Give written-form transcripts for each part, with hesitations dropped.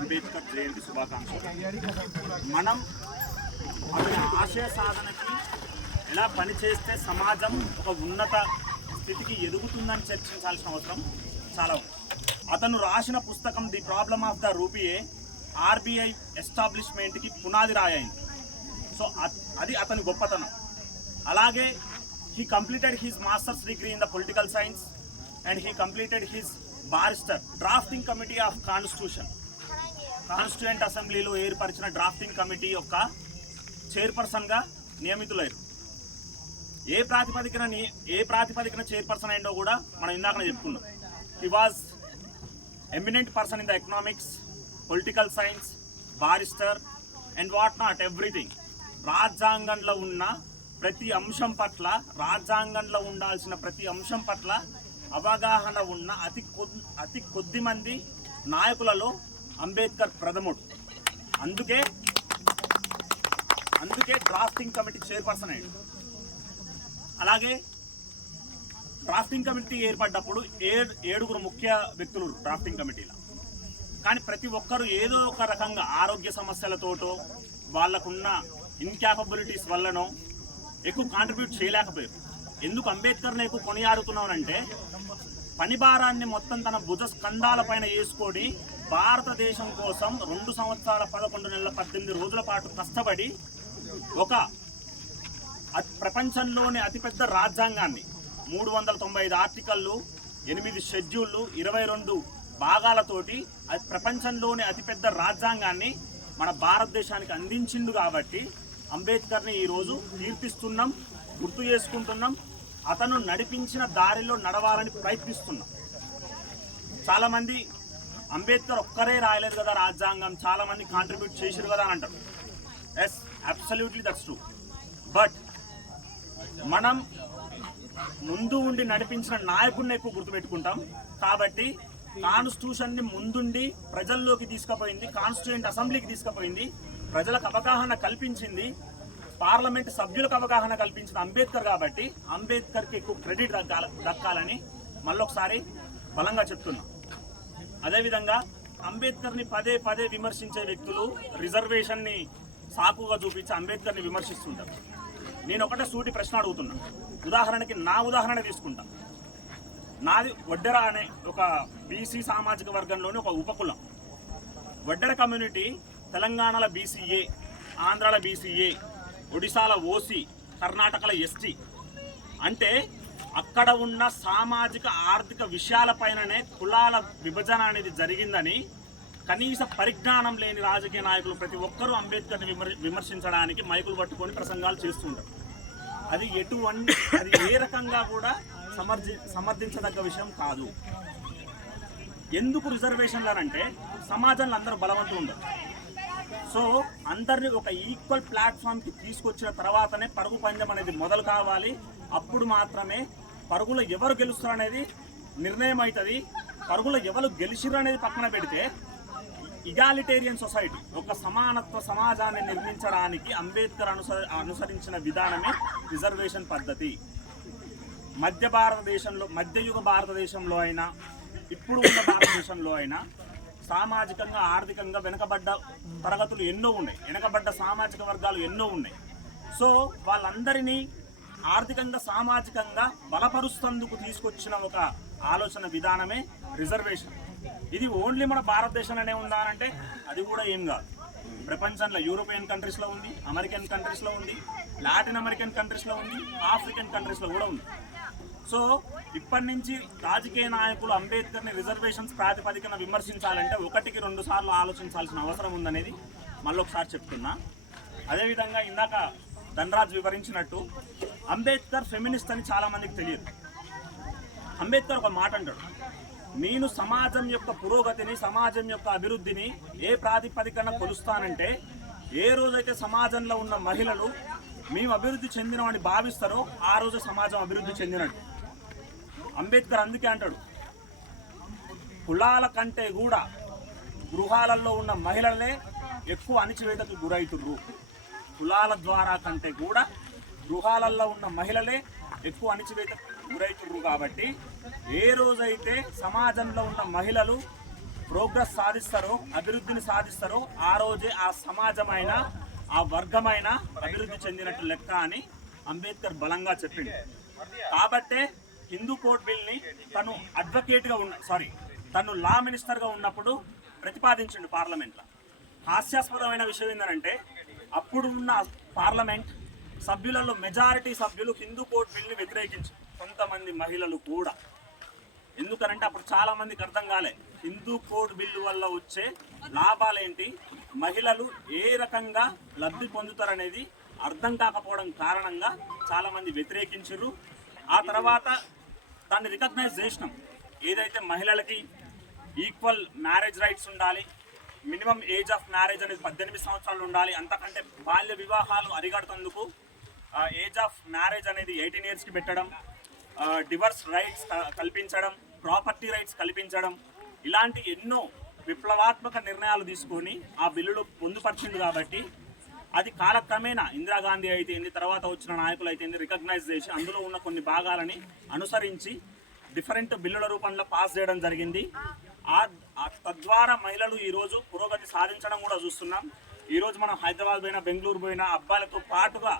అంబేద్కర్ జయంతి శుభాకాంక్షలు. మనం అతని ఆశయ సాధనకి ఎలా పనిచేస్తే సమాజం ఒక ఉన్నత స్థితికి ఎదుగుతుందని చర్చించాల్సిన అవసరం చాలా ఉంది. అతను రాసిన పుస్తకం the problem of the rupee RBI ఎస్టాబ్లిష్మెంట్కి పునాది రాయింది. సో అది అతని గొప్పతనం. అలాగే he completed his master's degree in the political science and he completed his barrister drafting committee of constitution. Constituent అసెంబ్లీలో ఏర్పరిచిన డ్రాఫ్టింగ్ కమిటీ యొక్క చైర్పర్సన్గా నియమితులయ్యారు. ఏ ప్రాతిపదికన చైర్పర్సన్ అయిందో కూడా మనం ఇందాకనే చెప్పుకున్నాం. He was eminent person in the economics, political science, barrister and what not everything. రాజ్యాంగంలో ఉన్న ప్రతి అంశం పట్ల, రాజ్యాంగంలో ఉండాల్సిన ప్రతి అంశం పట్ల అవగాహన ఉన్న అతి కొద్ది మంది నాయకులలో అంబేద్కర్ ప్రథముడు. అందుకే డ్రాఫ్టింగ్ కమిటీ చైర్పర్సన్ అయ్యాడు. అలాగే డ్రాఫ్టింగ్ కమిటీ ఏర్పడ్డప్పుడు ఏడుగురు ముఖ్య వ్యక్తులు డ్రాఫ్టింగ్ కమిటీలో. కానీ ప్రతి ఒక్కరు ఏదో ఒక రకంగా ఆరోగ్య సమస్యలతోటో వాళ్ళకున్న ఇన్క్యాపబిలిటీస్ వల్లనో ఎక్కువ కాంట్రిబ్యూట్ చేయలేకపోయారు. ఎందుకు అంబేద్కర్ని ఎక్కువ కొనియాడుతున్నానంటే, పని భారాన్ని మొత్తం తన భుజ స్కంధాల పైన వేసుకొని భారతదేశం కోసం 2 సంవత్సరాల 11 నెలల 18 రోజుల పాటు కష్టపడి ఒక ప్రపంచంలోని అతిపెద్ద రాజ్యాంగాన్ని 395 ఆర్టికళ్ళు, 8 షెడ్యూళ్ళు, 22 భాగాలతోటి ప్రపంచంలోని అతిపెద్ద రాజ్యాంగాన్ని మన భారతదేశానికి అందించిండు. కాబట్టి అంబేద్కర్ని ఈరోజు కీర్తిస్తున్నాం, గుర్తు చేసుకుంటున్నాం. అతను నడిపించిన దారిలో నడవాలని ప్రయత్నిస్తున్నాం. చాలామంది అంబేద్కర్ ఒక్కరే రాయలేదు కదా రాజ్యాంగం, చాలామంది కాంట్రిబ్యూట్ చేశారు కదా అని అంటారు. Yes, absolutely that's true. But మనం ముందు ఉండి నడిపించిన నాయకుడిని ఎక్కువ గుర్తుపెట్టుకుంటాం. కాబట్టి కాన్స్టిట్యూషన్ని ముందుండి ప్రజల్లోకి తీసుకుపోయింది, కాన్స్టిట్యూయెంట్ అసెంబ్లీకి తీసుకుపోయింది, ప్రజలకు అవగాహన కల్పించింది, పార్లమెంట్ సభ్యులకు అవగాహన కల్పించింది అంబేద్కర్. కాబట్టి అంబేద్కర్కి ఎక్కువ క్రెడిట్ దక్కాలని మళ్ళొకసారి బలంగా చెప్తున్నాం. అదేవిధంగా అంబేద్కర్ని పదే పదే విమర్శించే వ్యక్తులు రిజర్వేషన్ని సాకుగా చూపించి అంబేద్కర్ని విమర్శిస్తుంటారు. నేను ఒకటే సూటి ప్రశ్న అడుగుతున్నా. ఉదాహరణకి నా ఉదాహరణ తీసుకుంటా. నాది వడ్డెర అనే ఒక బీసీ సామాజిక వర్గంలోని ఒక ఉపకులం. వడ్డెర కమ్యూనిటీ తెలంగాణలో బీసీఏ, ఆంధ్రాల బీసీఏ, ఒడిశాల ఓసీ, కర్ణాటకల ఎస్టీ. అంటే అక్కడ ఉన్న సామాజిక ఆర్థిక విషయాలపైననే కులాల విభజన అనేది జరిగిందని కనీస పరిజ్ఞానం లేని రాజకీయ నాయకులు ప్రతి ఒక్కరూ అంబేద్కర్ని విమర్శించడానికి మైకులు పట్టుకొని ప్రసంగాలు చేస్తుంటారు. అది ఏ రకంగా కూడా సమర్థించదగ్గ విషయం కాదు. ఎందుకు రిజర్వేషన్లనంటే సమాజంలో అందరూ బలవంతులు ఉండరు. సో అందరినీ ఒక ఈక్వల్ ప్లాట్ఫామ్కి తీసుకొచ్చిన తర్వాతనే పరుగు పందెం అనేది మొదలు కావాలి. అప్పుడు మాత్రమే పరుగులో ఎవరు గెలుస్తారు అనేది నిర్ణయం అవుతుంది. పరుగులో ఎవరు గెలిచిరు అనేది పక్కన పెడితే ఇగాలిటేరియన్ సొసైటీ, ఒక సమానత్వ సమాజాన్ని నిర్మించడానికి అంబేద్కర్ అనుసరించిన విధానమే రిజర్వేషన్ పద్ధతి. మధ్యయుగ భారతదేశంలో అయినా, ఇప్పుడు ఉన్న భారతదేశంలో అయినా సామాజికంగా, ఆర్థికంగా వెనుకబడ్డ తరగతులు ఎన్నో ఉన్నాయి, వెనుకబడ్డ సామాజిక వర్గాలు ఎన్నో ఉన్నాయి. సో వాళ్ళందరినీ ఆర్థికంగా, సామాజికంగా బలపరుస్తందుకు తీసుకొచ్చిన ఒక ఆలోచన విధానమే రిజర్వేషన్. ఇది ఓన్లీ మన భారతదేశంలోనే ఉందా అంటే అది కూడా ఏం కాదు. ప్రపంచంలో యూరోపియన్ కంట్రీస్లో ఉంది, అమెరికన్ కంట్రీస్లో ఉంది, లాటిన్ అమెరికన్ కంట్రీస్లో ఉంది, ఆఫ్రికన్ కంట్రీస్లో కూడా ఉంది. సో ఇప్పటి నుంచి రాజకీయ నాయకులు అంబేద్కర్ని రిజర్వేషన్స్ ప్రాతిపదికన విమర్శించాలంటే 1-2 సార్లు ఆలోచించాల్సిన అవసరం ఉందనేది మళ్ళొకసారి చెప్తున్నా. అదేవిధంగా ఇందాక ధనరాజ్ వివరించినట్టు అంబేద్కర్ ఫెమినిస్ట్ అని చాలామందికి తెలియదు. అంబేద్కర్ ఒక మాట అంటాడు, నేను సమాజం యొక్క పురోగతిని, సమాజం యొక్క అభివృద్ధిని ఏ ప్రాతిపదికన కొలుస్తానంటే, ఏ రోజైతే సమాజంలో ఉన్న మహిళలు మేము అభివృద్ధి చెందినమని భావిస్తారో ఆ రోజు సమాజం అభివృద్ధి చెందినట్టు. అంబేద్కర్ అందుకే అంటాడు, కులాల కంటే కూడా గృహాలలో ఉన్న మహిళలే ఎక్కువ అణిచివేతకు గురవుతుర్రు. కులాల ద్వారా కంటే కూడా గృహాలలో ఉన్న మహిళలే ఎక్కువ అణిచివేతకు గురవుతుర్రు. కాబట్టి ఏ రోజైతే సమాజంలో ఉన్న మహిళలు ప్రోగ్రెస్ సాధిస్తారో, అభివృద్ధిని సాధిస్తారో ఆ రోజే ఆ సమాజమైన ఆ వర్గమైన అభివృద్ధి చెందినట్టు లెక్క అని అంబేద్కర్ బలంగా చెప్పిండు. కాబట్టే హిందూ కోడ్ బిల్ని తను అడ్వకేట్గా తను లా మినిస్టర్గా ఉన్నప్పుడు ప్రతిపాదించిండు పార్లమెంట్లో. హాస్యాస్పదమైన విషయం ఏంటంటే అప్పుడు ఉన్న పార్లమెంట్ సభ్యులలో మెజారిటీ సభ్యులు హిందూ కోడ్ బిల్ని వ్యతిరేకించారు, కొంతమంది మహిళలు కూడా. ఎందుకనంటే అప్పుడు చాలా మందికి అర్థం కాలే హిందూ కోడ్ బిల్లు వల్ల వచ్చే లాభాలేంటి, మహిళలు ఏ రకంగా లబ్ధి పొందుతారనేది అర్థం కాకపోవడం కారణంగా చాలామంది వ్యతిరేకించారు. ఆ తర్వాత దాన్ని రికగ్నైజ్ చేసినాం. ఏదైతే మహిళలకి ఈక్వల్ మ్యారేజ్ రైట్స్ ఉండాలి, మినిమం ఏజ్ ఆఫ్ మ్యారేజ్ అనేది 18 సంవత్సరాలు ఉండాలి, అంతకంటే బాల్య వివాహాలు అరిగడుతందుకు ఏజ్ ఆఫ్ మ్యారేజ్ అనేది 18 ఇయర్స్కి పెట్టడం, డివర్స్ రైట్స్ కల్పించడం, ప్రాపర్టీ రైట్స్ కల్పించడం, ఇలాంటి ఎన్నో విప్లవాత్మక నిర్ణయాలు తీసుకొని ఆ బిల్లులు పొందుపరిచింది. కాబట్టి అది కాలక్రమేణా ఇందిరాగాంధీ అయితే ఏంది, తర్వాత వచ్చిన నాయకులు అయితే ఏంది, రికగ్నైజ్ చేసి అందులో ఉన్న కొన్ని భాగాలని అనుసరించి డిఫరెంట్ బిల్లుల రూపంలో పాస్ చేయడం జరిగింది. తద్వారా మహిళలు ఈరోజు పురోగతి సాధించడం కూడా చూస్తున్నాం. ఈరోజు మనం హైదరాబాద్ పోయినా, బెంగళూరు పోయినా అబ్బాయిలతో పాటుగా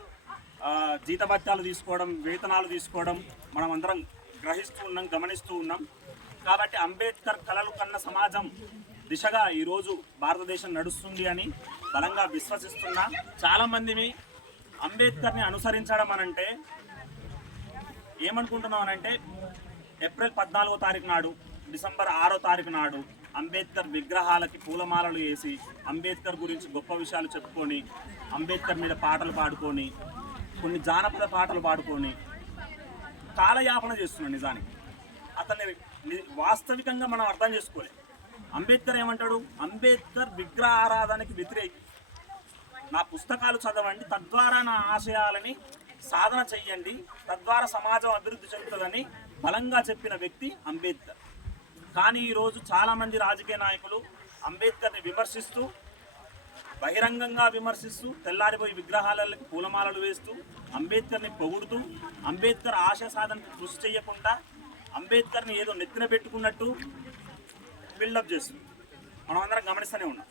జీతభత్యాలు తీసుకోవడం, వేతనాలు తీసుకోవడం మనం అందరం గ్రహిస్తూ ఉన్నాం, గమనిస్తూ ఉన్నాం. కాబట్టి అంబేద్కర్ కలలు కన్న సమాజం దిశగా ఈరోజు భారతదేశం నడుస్తుంది అని బలంగా విశ్వసిస్తున్నా. చాలామంది అంబేద్కర్ని అనుసరించడం అనంటే ఏమనుకుంటున్నాం అనంటే ఏప్రిల్ 14వ తారీఖు నాడు, డిసెంబర్ 6వ తారీఖు నాడు అంబేద్కర్ విగ్రహాలకి పూలమాలలు వేసి అంబేద్కర్ గురించి గొప్ప విషయాలు చెప్పుకొని, అంబేద్కర్ మీద పాటలు పాడుకొని, కొన్ని జానపద పాటలు పాడుకొని కాలయాపన చేస్తున్నాడు. నిజానికి అతన్ని వాస్తవికంగా మనం అర్థం చేసుకోలేదు. అంబేద్కర్ ఏమంటాడు, అంబేద్కర్ విగ్రహ ఆరాధనకి వ్యతిరేకి, నా పుస్తకాలు చదవండి, తద్వారా నా ఆశయాలని సాధన చెయ్యండి, తద్వారా సమాజం అభివృద్ధి చెందుతుందని బలంగా చెప్పిన వ్యక్తి అంబేద్కర్. కానీ ఈరోజు చాలామంది రాజకీయ నాయకులు అంబేద్కర్ని విమర్శిస్తూ, బహిరంగంగా విమర్శిస్తూ, తెల్లారిపోయి విగ్రహాలకి పూలమాలలు వేస్తూ, అంబేద్కర్ని పొగుడుతూ, అంబేద్కర్ ఆశయ సాధనకు కృషి చేయకుండా అంబేద్కర్ని ఏదో నెత్తిన పెట్టుకున్నట్టు బిల్డప్ చేస్తుంది. మనం అందరం గమనిస్తూనే ఉన్నాం.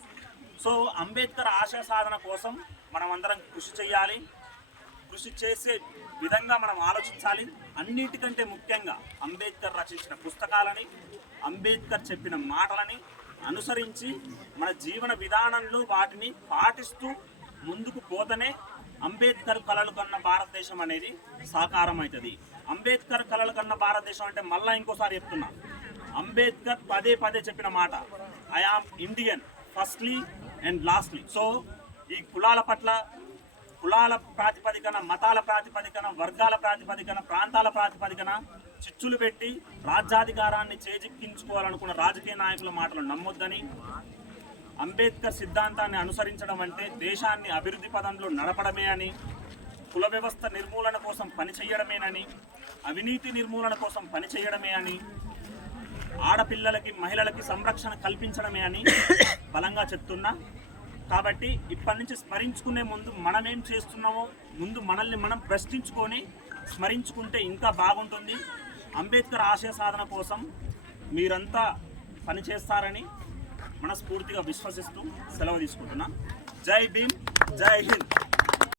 సో అంబేద్కర్ ఆశయ సాధన కోసం మనం అందరం కృషి చేయాలి. కృషి చేసే విధంగా మనం ఆలోచించాలి. అన్నిటికంటే ముఖ్యంగా అంబేద్కర్ రచించిన పుస్తకాలని, అంబేద్కర్ చెప్పిన మాటలని అనుసరించి మన జీవన విధానంలో వాటిని పాటిస్తూ ముందుకు పోతేనే అంబేద్కర్ కలలు కన్న భారతదేశం అనేది సాకారం అవుతుంది. అంబేద్కర్ కలలు కన్న భారతదేశం అంటే మళ్ళీ ఇంకోసారి చెప్తున్నా, అంబేద్కర్ పదే పదే చెప్పిన మాట, I am Indian firstly and lastly. So ఈ కులాల పట్ల, కులాల ప్రాతిపదికన, మతాల ప్రాతిపదికన, వర్గాల ప్రాతిపదికన, ప్రాంతాల ప్రాతిపదికన చిచ్చులు పెట్టి రాజ్యాధికారాన్ని చేజిక్కించుకోవాలనుకున్న రాజకీయ నాయకుల మాటలు నమ్మొద్దని, అంబేద్కర్ సిద్ధాంతాన్ని అనుసరించడం అంటే దేశాన్ని అభివృద్ధి పదంలో నడపడమే అని, కుల వ్యవస్థ నిర్మూలన కోసం పనిచేయడమేనని, అవినీతి నిర్మూలన కోసం పనిచేయడమే అని, ఆడపిల్లలకి మహిళలకి సంరక్షణ కల్పించడమే అని బలంగా చెప్తున్నా. కాబట్టి ఇప్పటి నుంచి స్మరించుకునే ముందు మనమేం చేస్తున్నామో ముందు మనల్ని మనం ప్రశ్నించుకొని స్మరించుకుంటే ఇంకా బాగుంటుంది. అంబేద్కర్ ఆశయ సాధన కోసం మీరంతా పనిచేస్తారని మనస్ఫూర్తిగా విశ్వసిస్తూ సెలవు తీసుకుంటున్నా. జై భీమ్, జై హింద్.